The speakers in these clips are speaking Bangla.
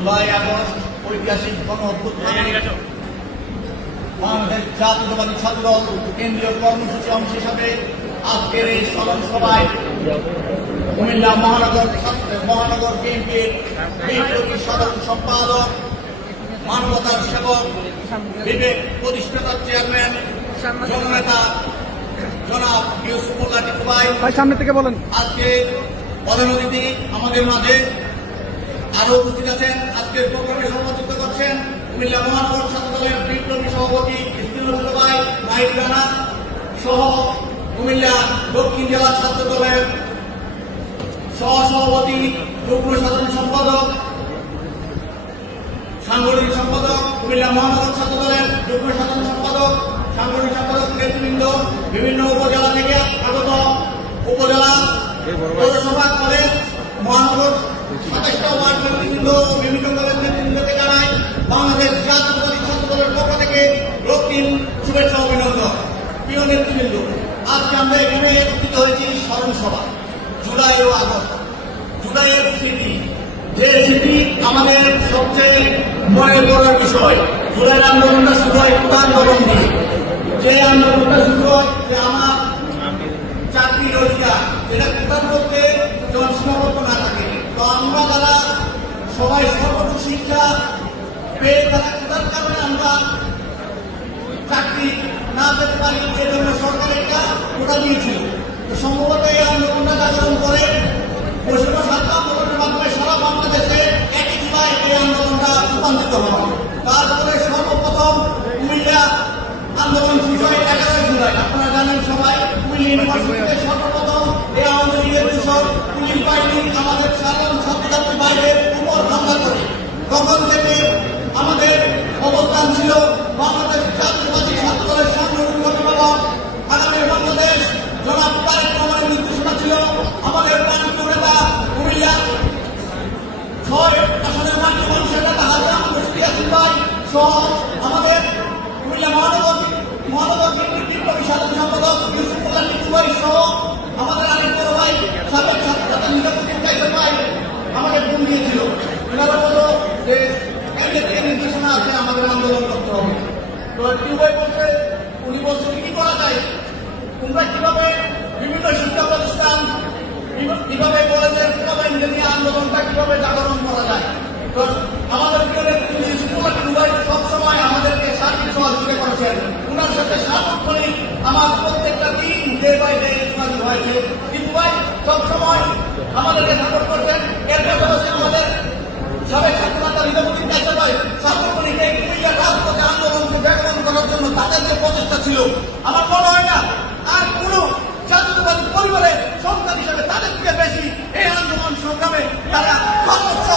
জুলাই আগস্ট ঐতিহাসিক গণ অভ্যুত্থান। বাংলাদেশ জাতীয়তাবাদী কেন্দ্রীয় কর্মসূচি অংশ হিসাবে আজকের এই স্মরণ সভায় কুমিল্লা মহানগর মহানগর বিএনপির বিপ্লবী সাধারণ সম্পাদক মানবতার সেবক বিবেক প্রতিষ্ঠাতার চেয়ারম্যান জননেতা জনাব ইউসুফুল্লাহ ভাই সামনে থেকে বলেন। আজকে প্রধান অতিথি আমাদের মাঝে। আরও উপস্থিত আছেন। আজকের প্রোগ্রামে সভাপতিত্ব করছেন কুমিল্লা মহানগর ছাত্র দলের বিপ্লবী সভাপতি ভাই মাহিদ রানা সহ কুমিল্লা দক্ষিণ জেলা ছাত্র দলের সহ সভাপতি যুগ্ম সাধারণ সম্পাদক, সাংগঠনিক সম্পাদক, কুমিল্লা মহানগর ছাত্র দলের যুগ্ম সাধারণ সম্পাদক, সাংগঠনিক সম্পাদক নেতৃবৃন্দ, বিভিন্ন উপজেলা থেকে আগত উপজেলা পৌরসভা কলেজ মহানগর সাতাশটা ওয়ার্ড নেতৃবৃন্দ ও বিভিন্ন কলেজ নেতৃবৃন্দ থেকে জানাই বাংলাদেশ জাতীয়তাবাদী ছাত্র দলের পক্ষ থেকে রক্তিম শুভেচ্ছা অভিনন্দন। প্রিয় নেতৃবৃন্দ, আজকে আমরা এখানে একত্রিত হয়েছি স্মরণ সভা জুলাই ও আগস্ট। জুলাইয়ের স্মৃতি, যে স্মৃতি আমাদের সবচেয়ে মনে করার বিষয়, জুলাইয়ের আন্দোলনটা শুরু হয় কোটা আন্দোলন দিয়ে যে আন্দোলনটা শুরু হয়, যে আমার চাকরি রোজগার যেটা কোটার মধ্যে যখন না থাকে। তো আমরা যারা সবাই সর্বোচ্চ শিক্ষা পেয়ে তারা কোটার কারণে আমরা না পেতে পারি এই জন্য সরকার একটা কোটা দিয়েছিল। তো সম্ভবত এই আন্দোলনটা জাগরণ করে বৈষম্য সাতটা আন্দোলনের মাধ্যমে সারা বাংলাদেশে একই জুলাই এই আন্দোলনটা রূপান্তরিত হয় তারপরে সর্বপ্রথম কুমিল্লা আন্দোলন শুরু হয় এগারোই জুলাই। আপনারা জানেন সবাই, কুমিল্লা ইউনিভার্সিটিতে সর্বপ্রথম এই আওয়ামী লীগের দূষণ পুলিশ বাহিনী আমাদের সাধারণ ছাত্রছাত্রী বাইরে উপর হামলা করে তখন থেকে আমাদের অবস্থান ছিল বাংলাদেশ জাতীয়বাদী ছাত্র দলের সাংগঠনিক অভিভাবক আগামী বাংলাদেশ জনাব তারেক রহমানের নির্দেশনা ছিল আমাদের প্রাণীয় নেতা কুমিল্লা ছয় আসনের মাটি মানুষের নেতা হাজার মুশফি আসিফ ভাই সহ আমাদের কুমিল্লা মহানগর মহানগর বিএনপির সাধারণ সম্পাদক ইউসুফুল্লাহ ভাই সহ আমাদের আরেক বড় ভাই, সাবেক ছাত্রনেতা নিজামুদ্দিন বলল যে এদের নির্দেশনা আছে, আমাদের আন্দোলন করতে হবে। তো টিপু বলছে, উনি বলছেন কি করা যায়? তোমরা কীভাবে বিভিন্ন শিক্ষা প্রতিষ্ঠান, কিভাবে- কলেজের কীভাবে ইংরেজি আন্দোলনটা কীভাবে জাগরণ করা যায়? তো আমাদের প্রিয় নেতৃত্ব শিক্ষক দুবাই সবসময় আমাদেরকে সার্বিক সহযোগিতা করেছেন ওনার সাথে আমার প্রত্যেকটা দিন ডে বাই ডে যোগাযোগ হয়েছে। কিন্তু ভাই, সবসময় আমাদেরকে সাপোর্ট করছেন। এর পাশাপাশি আমাদের সাবেক ছাত্রনেতা নিজামুদ্দিন ভাই সার্বক্ষণিক এই রাজপথে আন্দোলনকে ব্যাকরণ করার জন্য তাদের যে প্রচেষ্টা ছিল, আমার মনে হয় না আর কোন জাতীয়তাবাদী পরিবারের সন্তান হিসেবে তাদের থেকে বেশি এই আন্দোলন সংগ্রামে তারা সর্বোচ্চ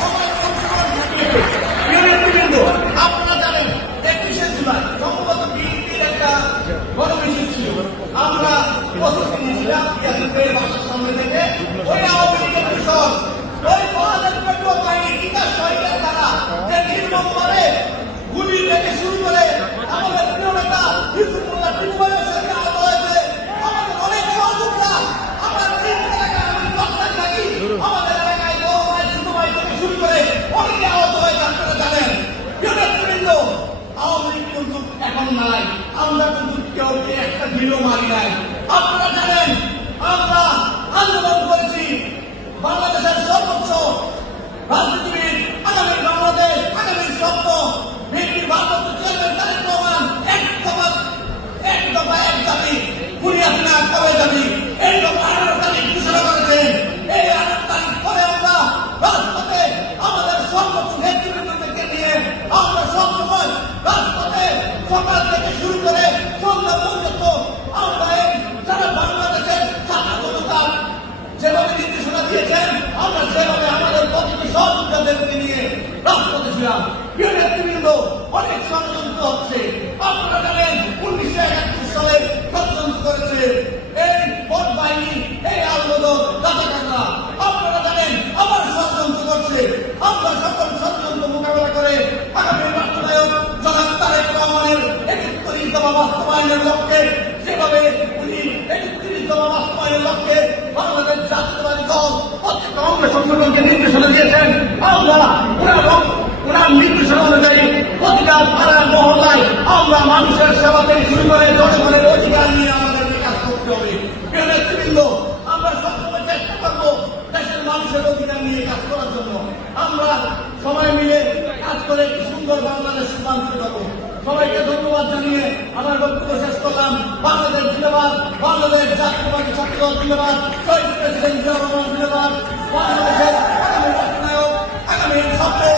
সময় অংশগ্রহণ ঘটিয়েছে। প্রিয় নেতৃবৃন্দ, আপনারা জানেন একুশে জুলাই সম্ভবত বিএনপির একটা গণমিছিল ছিল আমরা প্রস্তুতি শুরু করে আমাদের প্রিয় নেতা ইউসুফুল্লাহ টিপু ভাইয়ের সঙ্গে আমরা আমি লীগ কিন্তু এখন নাই। আমরা কিন্তু কেউ একটা ঢিলও মারি নাই আপনারা জানেন আমরা আন্দোলন করেছি বাংলাদেশের সর্বোচ্চ রাজনীতিবিদ আগামী বাংলাদেশ আগামী স্বপ্ন বিএনপির ভারপ্রাপ্ত চেয়ারম্যান তারেক রহমান এক দফা এক দফা এক জাতি কুড়ি আসনা কবে জাতি এই দফা আঠারো তারিখ ঘোষণা করেছেন এই আঠারো তারিখ পরে আমরা রাজপথে আমাদের সর্বোচ্চ নেতৃবৃন্দকে নিয়ে আমরা সবসময় রাজপথে সকাল থেকে শুরু করে সন্ধ্যা পর্যন্ত আমরা এই সারা বাংলাদেশের ছাত্র জনতার যেভাবে নির্দেশনা দিয়েছেন আমরা সেভাবে আমাদের প্রতিটি সহযোগিতাদেরকে নিয়ে রাজপথে ছিলাম। প্রিয় নেতৃবৃন্দ, অনেক ষড়যন্ত্র হচ্ছে। আপনারা জানেন, উনিশশো একাত্তর সালে ষড়যন্ত্র করেছে এই ভোট বাহিনী, এই আন্দোলন রাজাকাররা। আপনারা জানেন, আবার ষড়যন্ত্র করছে। আমরা সকল ষড়যন্ত্র মোকাবেলা করে আগামী রাষ্ট্রনায়ক জনাব তারেক রহমানের একত্রিশ দফা বাস্তবায়নের লক্ষ্যে যেভাবে উনি একত্রিশ দফা বাস্তবায়নের লক্ষ্যে কংগ্রেস সংগঠনকে মানুষের সেবা থেকে শুরু করে জনগণের নিয়ে আমাদেরকে কাজ করতে হবে। প্রিয় নেতৃবৃন্দ, আমরা সবসময় চেষ্টা মানুষের অধিকার নিয়ে কাজ করার জন্য। আমরা সবাই মিলে কাজ করে সুন্দর বাংলাদেশ রূপান্তরিত করব। সবাইকে ধন্যবাদ জানিয়ে আমার বক্তব্য শেষ করলাম। বাংলাদেশ জিন্দাবাদ, বাংলাদেশ জাতীয়বাদী ছাত্র দল জিন্দাবাদ শহীদ প্রেসিডেন্ট জিয়া বাংলাদেশের আগামী আগামী ছাত্র